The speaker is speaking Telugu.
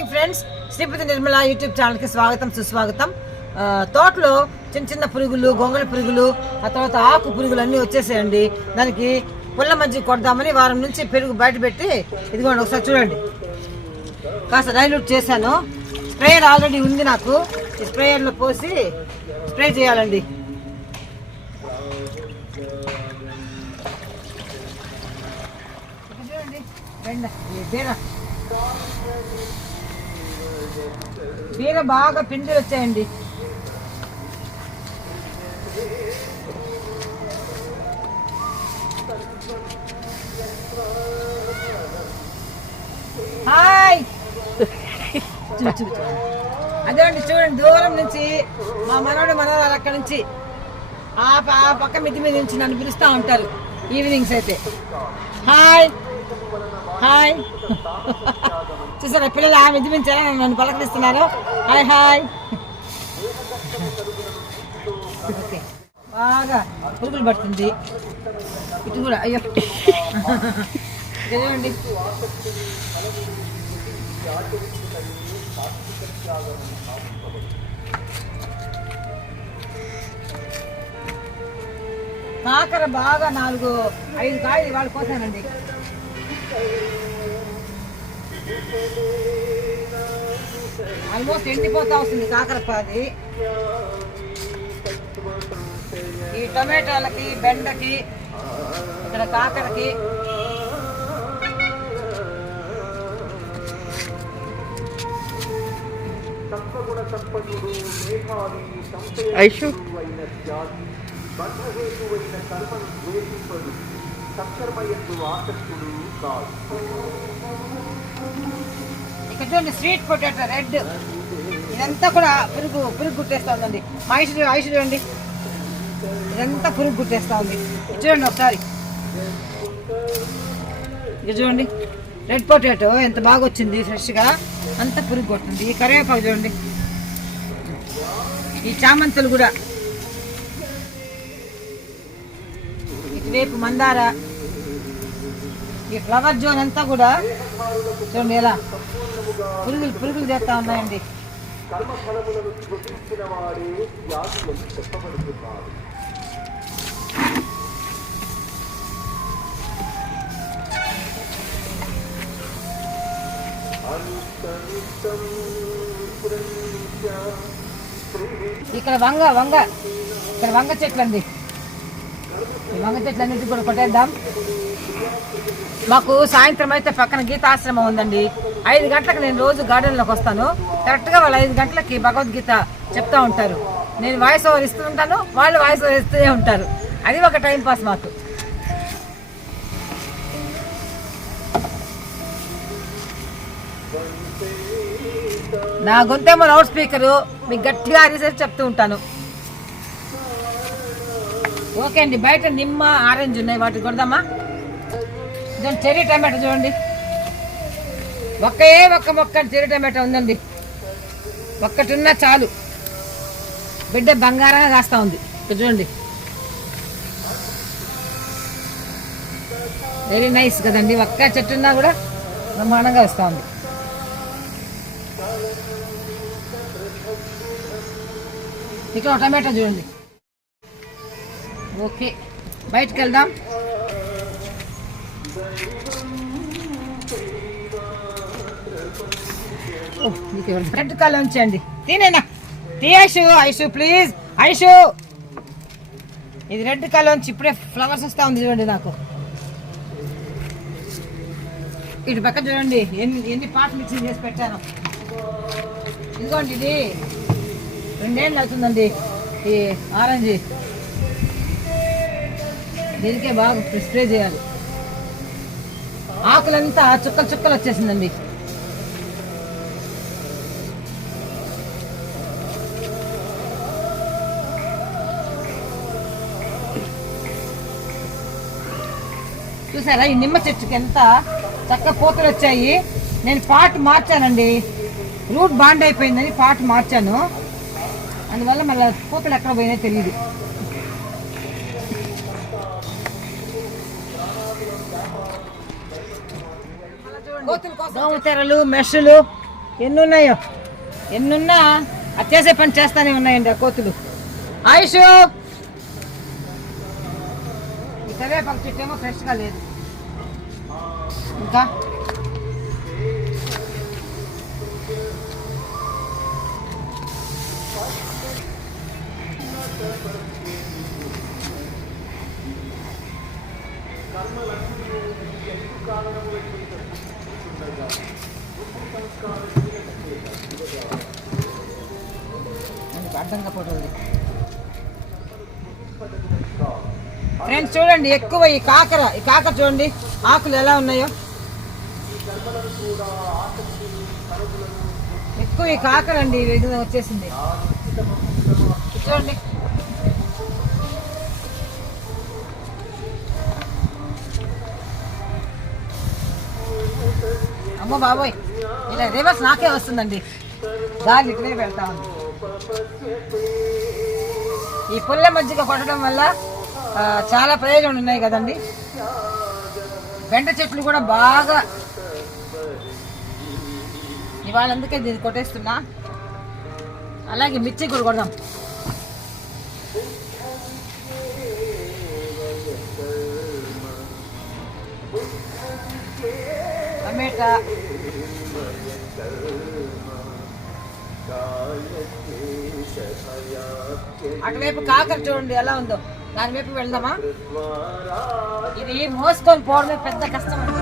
Morning friends Sripati Nirmala YouTube ఛానల్కి స్వాగతం సుస్వాగతం. తోటలో చిన్న చిన్న పురుగులు గొంగళి పురుగులు ఆ తర్వాత ఆకు పురుగులు అన్నీ వచ్చేసాయండి. దానికి పుల్ల మంచి కొడదామని వారం నుంచి పెరుగు బయట పెట్టి ఇదిగోండి ఒకసారి చూడండి. కాస్త డైల్యూట్ చేశాను. స్ప్రేయర్ ఆల్రెడీ ఉంది నాకు. ఈ స్ప్రేయర్లో పోసి స్ప్రే చేయాలండి. చూడండి బెండ బీర బాగా పిండిలు వచ్చాయండి. హాయ్. అదే అండి చూడండి దూరం నుంచి మా మనవడు మనవరాలు అక్కడి నుంచి ఆ ప- ఆ పక్క మిద్ది మీద నుంచి నన్ను పిలుస్తూ ఉంటారు. ఈవినింగ్స్ అయితే. హాయ్. హాయ్. చూసారా పిల్లలు ఆ మిద్ది మీద నన్ను పలకరిస్తున్నారు. Hi hi. బాగా పురుగులు పడుతుంది. ఇటు కూడా అయ్యో. ఇది కాకర బాగా నాలుగు ఐదు కాయలు ఇవాళ కోసానండి. ఆల్మోస్ట్ ఎండిపోతా వస్తుంది కాకర పాది ఈ టమాటాలకి బెండకి ఇక్కడ కాకరకి. ఐషు. ఇక్కడ చూడండి స్వీట్ పొటాటో రెడ్ ఇదంతా కూడా పురుగు పురుగు గుట్టేస్తా ఉందండి. మా ఐసు చూడండి ఇదంతా పురుగు గుట్టేస్తా ఉంది. చూడండి ఒకసారి. ఇది చూడండి. రెడ్ పొటాటో ఎంత బాగా వచ్చింది ఫ్రెష్గా అంత పురుగు కొడుతుంది. ఈ కరివేపాకు చూడండి. ఈ చామంతులు కూడా. ఇటువైపు మందార. ఈ ఫ్లవర్ జోన్ అంతా కూడా చూడండి ఎలా పురుగులు పురుగులు చేస్తా ఉన్నాయండి. ఇక్కడ వంగ వంగ. ఇక్కడ వంగ చెట్లు అండి ఈ వంగ చెట్లు అన్నిటి కూడా కొట్టేద్దాం. మాకు సాయంత్రం అయితే పక్కన గీతాశ్రమం ఉందండి. ఐదు గంటలకు నేను రోజు గార్డెన్లోకి వస్తాను. కరెక్ట్గా వాళ్ళు ఐదు గంటలకి భగవద్గీత చెప్తూ ఉంటారు. నేను వాయిస్ ఓవర్ ఇస్తూ ఉంటాను వాళ్ళు వాయిస్ ఓవర్ ఇస్తూనే ఉంటారు. అది ఒక టైం పాస్ మాకు. నా గొంతేమో లౌడ్ స్పీకరు మీకు గట్టిగా రీసెర్చ్ చెప్తూ ఉంటాను. ఓకే అండి బయట నిమ్మ ఆరెంజ్ ఉన్నాయి వాటికి కొడదామా? ఇదండి చెర్రీ టమాటా చూడండి. ఒక్కే ఒక్క మొక్క చెర్రీ టమాటా ఉందండి. ఒక్కటిన్నా చాలు. బిడ్డ బంగారంగా కాస్తా ఉంది. ఇక్కడ చూడండి. వెరీ నైస్ కదండి. ఒక్క చెట్టున్నా కూడా బ్రహ్మాండంగా వస్తూ ఉంది. ఇక్కడ టమాటా చూడండి. ఓకే. బయటకు వెళ్దాం. రెడ్ కలర్ ఉంచండి తినేనా తీ ఐషు ప్లీజ్. ఐషు! ఇది రెడ్ కలర్ నుంచి ఇప్పుడే ఫ్లవర్స్ వస్తా ఉంది చూడండి నాకు. ఇటు పక్క చూడండి ఎన్ని ఎన్ని పార్ట్ మిక్సింగ్ చేసి పెట్టాను. ఇదిగోండి ఇది. రెండేళ్ళు అవుతుందండి ఈ ఆరెంజ్. దీనికే బాగా స్ప్రే చేయాలి. ఆకులంతా చుక్కలు చుక్కలు వచ్చేసిందండి. చూసారా ఈ నిమ్మ చెట్టుకి ఎంత చక్క పూతలు వచ్చాయి. నేను పాట్ మార్చానండి. రూట్ బాండ్ అయిపోయిందని పాట్ మార్చాను. అందువల్ల మళ్ళీ పూతలు ఎక్కడ పోయినాయో తెలియదు దోమ తెరలు మెషలు ఎన్ని ఉన్నాయో ఎన్నున్నా అది చేసే పని చేస్తానే ఉన్నాయండి ఆ కోతులు. ఆయుష్! కరివేపాకు చెట్టు ఏమో ఫ్రెష్గా లేదు. ఇంకా? అడ్డంగా పోతుంది ఫ్రెండ్స్ చూడండి ఎక్కువ ఈ కాకర ఈ కాకర చూడండి ఆకులు ఎలా ఉన్నాయో. ఎక్కువ ఈ కాకర అండి ఈ వచ్చేసింది. చూడండి. అమ్మో బాబోయ్ ఇలా రివర్స్ నాకే వస్తుందండి. దాన్ని ఇక్కడే పెడతా ఉంది. ఈ పుల్ల మజ్జిగ కొట్టడం వల్ల చాలా ప్రయోజనాలు ఉన్నాయి కదండి. బెండ చెట్లు కూడా బాగా ఇవాళ అందుకే దీన్ని కొట్టేస్తున్నా. అలాగే మిర్చి కూడా కొడదాం. టమాటా అటువైపు కాకర చూడండి ఎలా ఉందో. దాని వైపు వెళ్దామా? ఇది మోసుకొని పోవడమే పెద్ద కష్టం అండి.